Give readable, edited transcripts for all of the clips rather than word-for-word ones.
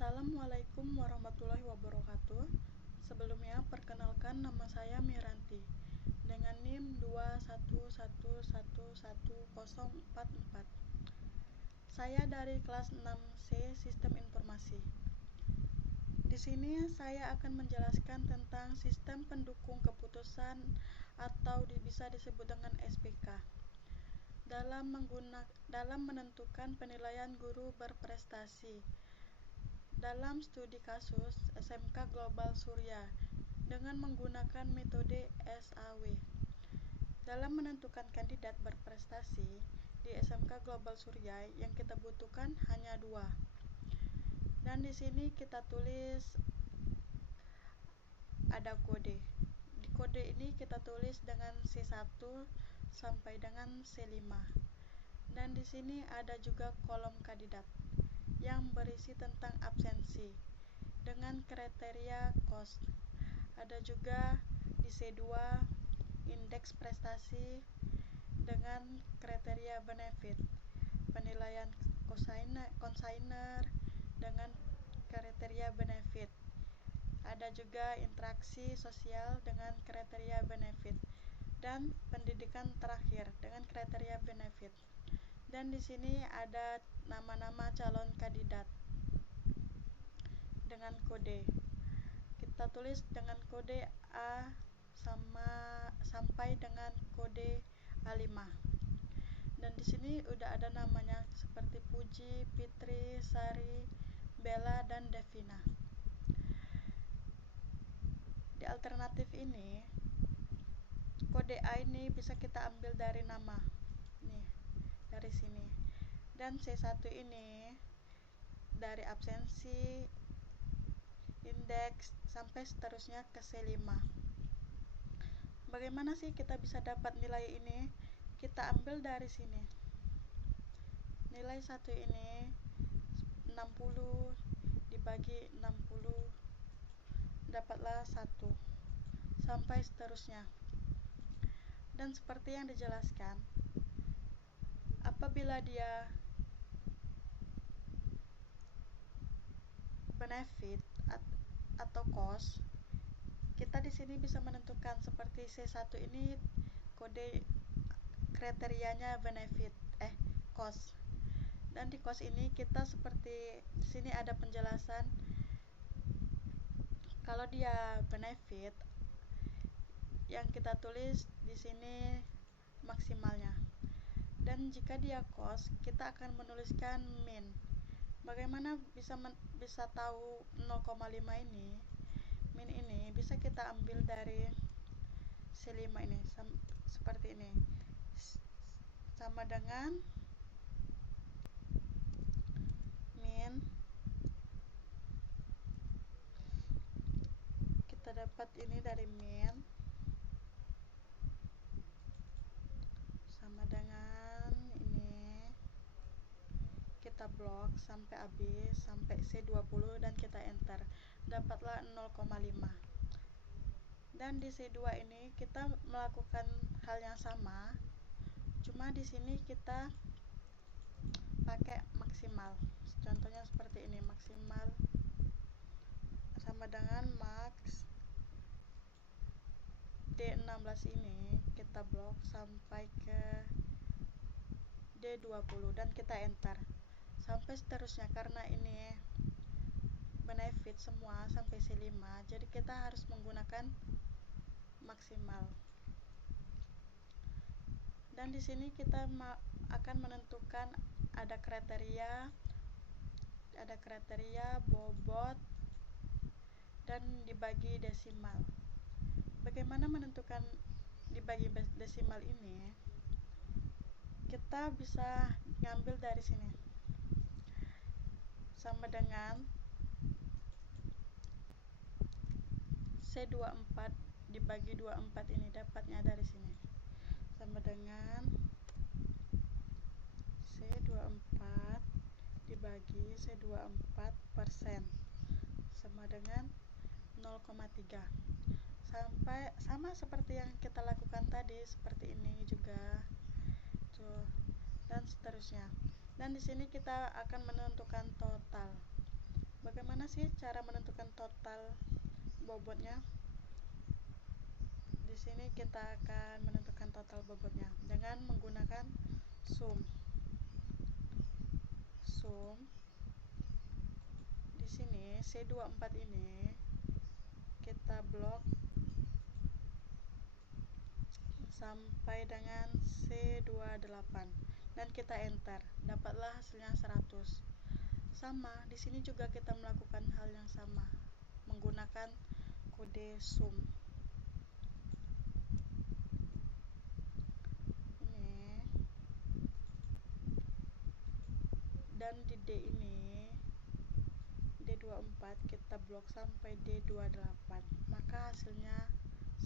Assalamualaikum warahmatullahi wabarakatuh. Sebelumnya, perkenalkan nama saya Miranti dengan NIM 211111044. Saya dari kelas 6C Sistem Informasi. Di sini saya akan menjelaskan tentang sistem pendukung keputusan atau bisa disebut dengan SPK. Dalam menentukan penilaian guru berprestasi. Dalam studi kasus SMK Global Surya dengan menggunakan metode SAW. Dalam menentukan kandidat berprestasi di SMK Global Surya yang kita butuhkan hanya 2. Dan di sini kita tulis ada kode. Di kode ini kita tulis dengan C1 sampai dengan C5. Dan di sini ada juga kolom kandidat yang berisi tentang absensi dengan kriteria KOS. Ada juga di C2 indeks prestasi dengan kriteria benefit, penilaian konsainer dengan kriteria benefit. Ada juga interaksi sosial dengan kriteria benefit dan pendidikan terakhir dengan kriteria benefit. Dan di sini ada nama-nama calon kandidat dengan kode. Kita tulis dengan kode A sampai dengan kode A5. Dan di sini udah ada namanya seperti Puji, Fitri, Sari, Bella, dan Devina. Di alternatif ini, kode A ini bisa kita ambil dari nama. Nih, dari sini. Dan C1 ini dari absensi, indeks, sampai seterusnya ke C5. Bagaimana sih kita bisa dapat nilai ini? Kita ambil dari sini. Nilai 1 ini 60 dibagi 60 dapatlah 1 sampai seterusnya. Dan seperti yang dijelaskan, apabila dia benefit atau KOS, kita di sini bisa menentukan seperti C1 ini kode kriterianya benefit KOS. Dan di KOS ini kita seperti di sini ada penjelasan kalau dia benefit yang kita tulis di sini maksimalnya. Dan jika dia KOS, kita akan menuliskan min. Bagaimana bisa tahu 0,5 ini? Min ini bisa kita ambil dari C5 ini seperti ini. Sama dengan min kita dapat ini dari min sama dengan ini, kita blok sampai habis sampai C20 dan kita enter, dapatlah 0,5. Dan di C2 ini kita melakukan hal yang sama, cuma di sini kita pakai maksimal. Contohnya seperti ini, maksimal sama dengan max D16 ini kita blok sampai ke D20 dan kita enter sampai seterusnya. Karena ini benefit semua sampai C5, jadi kita harus menggunakan maksimal. Dan di sini kita akan menentukan ada kriteria, bobot, dan dibagi desimal. Bagaimana menentukan dibagi desimal ini? Kita bisa ngambil dari sini. Sama dengan C24 dibagi 24 ini, dapatnya dari sini. Sama dengan C24 dibagi C24% sama dengan 0,3. Sama seperti yang kita lakukan tadi, seperti ini juga. Tuh, dan seterusnya. Dan di sini kita akan menentukan total. Bagaimana sih cara menentukan total bobotnya? Di sini kita akan menentukan total bobotnya dengan menggunakan sum. Di sini C24 ini kita blok sampai dengan C28 dan kita enter. Dapatlah hasilnya 100. Sama, di sini juga kita melakukan hal yang sama menggunakan kode sum. Ini. Dan di D ini D24 kita blok sampai D28, maka hasilnya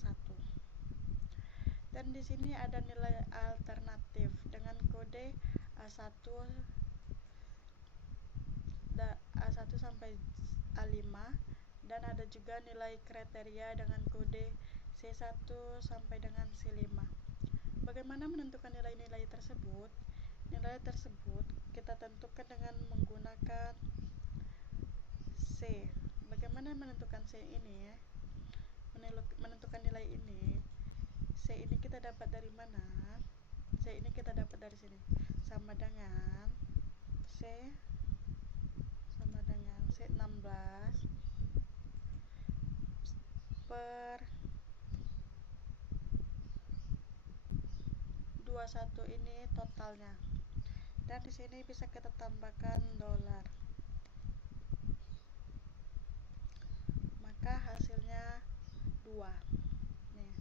1. Dan di sini ada nilai alternatif dengan kode A1 sampai A5, dan ada juga nilai kriteria dengan kode C1 sampai dengan C5. Bagaimana menentukan nilai-nilai tersebut? Nilai tersebut kita tentukan dengan menggunakan C. Bagaimana menentukan C ini ya? Menentukan nilai ini. C ini kita dapat dari mana? C ini kita dapat dari sini. Sama dengan C C16 per 21 ini totalnya. Dan di sini bisa kita tambahkan dolar. Maka hasilnya 2. Nih.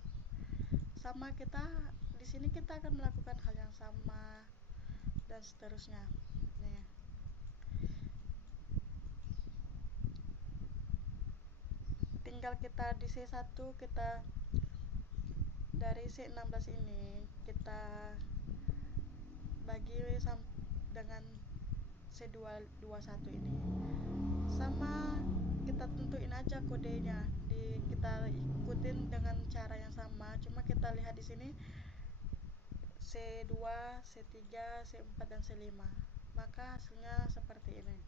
Sama, kita di sini kita akan melakukan hal yang sama dan seterusnya. Nih. Tinggal kita di C1 kita dari C16 ini kita bagi dengan C221 ini. Sama, kita tentuin aja kodenya. Kita ikutin dengan cara yang sama, cuma kita lihat di sini C2, C3, C4 dan C5. Maka hasilnya seperti ini.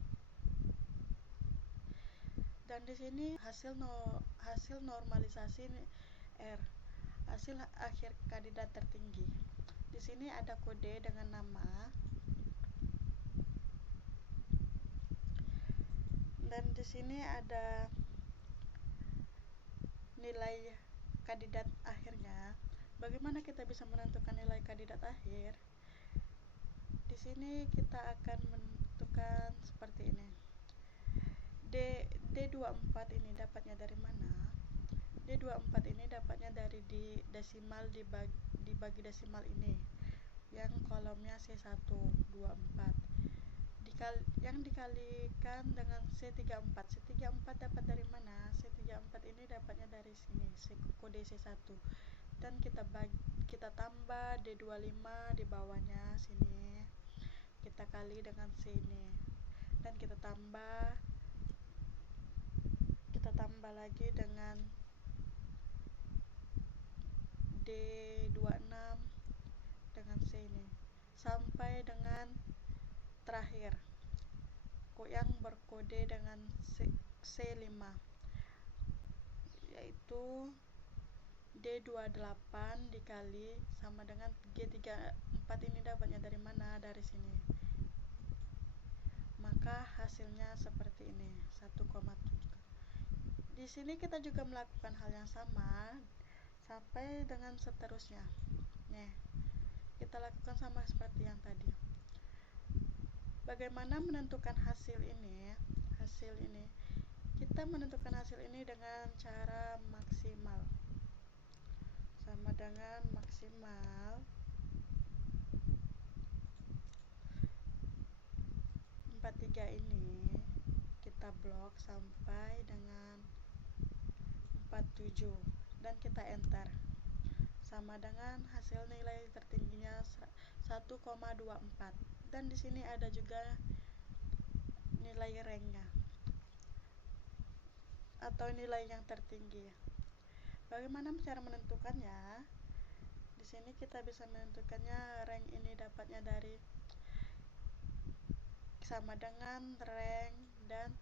Dan di sini hasil normalisasi R, hasil akhir kandidat tertinggi. Di sini ada kode dengan nama, dan di sini ada nilai kandidat akhirnya. Bagaimana kita bisa menentukan nilai kandidat akhir? Di sini kita akan menentukan seperti ini. D24 ini dapatnya dari mana? D24 ini dapatnya dari desimal dibagi desimal ini, yang kolomnya C1 24 yang dikalikan dengan C34. C34 dapat dari mana? C34 ini dapatnya dari sini, kode C1, dan kita tambah D25 di bawahnya sini, kita kali dengan C ini, dan kita tambah lagi dengan D26 dengan C ini sampai dengan terakhir yang berkode dengan C5, yaitu D28 dikali sama dengan G34. Ini dapatnya dari mana? Dari sini. Maka hasilnya seperti ini, 1,7. Di sini kita juga melakukan hal yang sama sampai dengan seterusnya. Nih, kita lakukan sama seperti yang tadi. Bagaimana menentukan hasil ini? Kita menentukan hasil ini dengan cara maksimal. Sama dengan maksimal 43 ini kita blok sampai dengan 47 dan kita enter. Sama dengan hasil nilai tertingginya 1,24. Dan di sini ada juga nilai ranknya atau nilai yang tertinggi. Bagaimana cara menentukannya? Di sini kita bisa menentukannya. Rank ini dapatnya dari sama dengan rank dan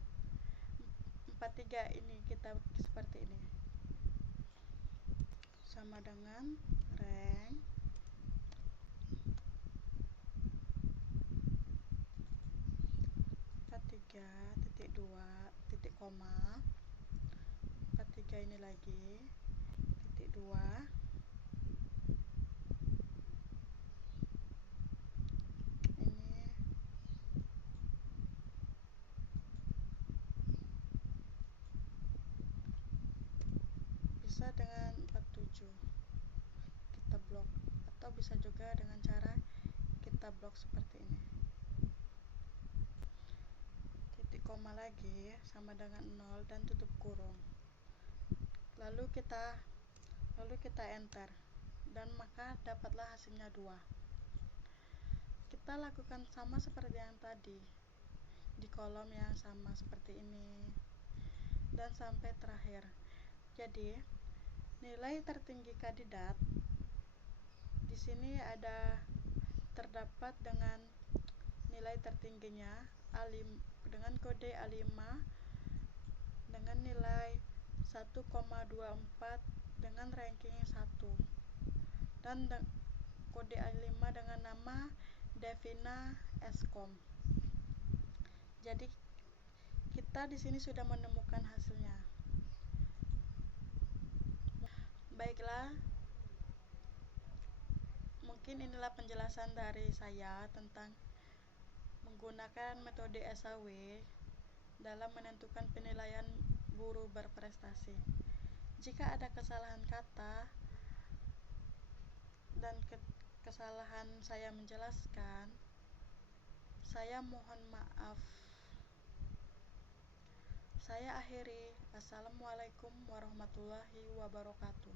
dapat 3 ini kita seperti ini, sama dengan rank tiga titik 2 titik koma 43 ini lagi titik 2 ini bisa dengan 47 kita blok, atau bisa juga dengan cara kita blok seperti ini, titik koma lagi sama dengan 0 dan tutup kurung, lalu kita enter, dan maka dapatlah hasilnya 2. Kita lakukan sama seperti yang tadi di kolom yang sama seperti ini dan sampai terakhir. Jadi nilai tertinggi kandidat di sini terdapat dengan nilai tertingginya A5, dengan kode A5 dengan nilai 1,24 dengan ranking 1, dan kode A5 dengan nama Devina Eskom. Jadi kita di sini sudah menemukan hasilnya. Baiklah, mungkin inilah penjelasan dari saya tentang menggunakan metode SAW dalam menentukan penilaian guru berprestasi. Jika ada kesalahan kata dan kesalahan saya menjelaskan, saya mohon maaf. Saya akhiri. Assalamualaikum warahmatullahi wabarakatuh.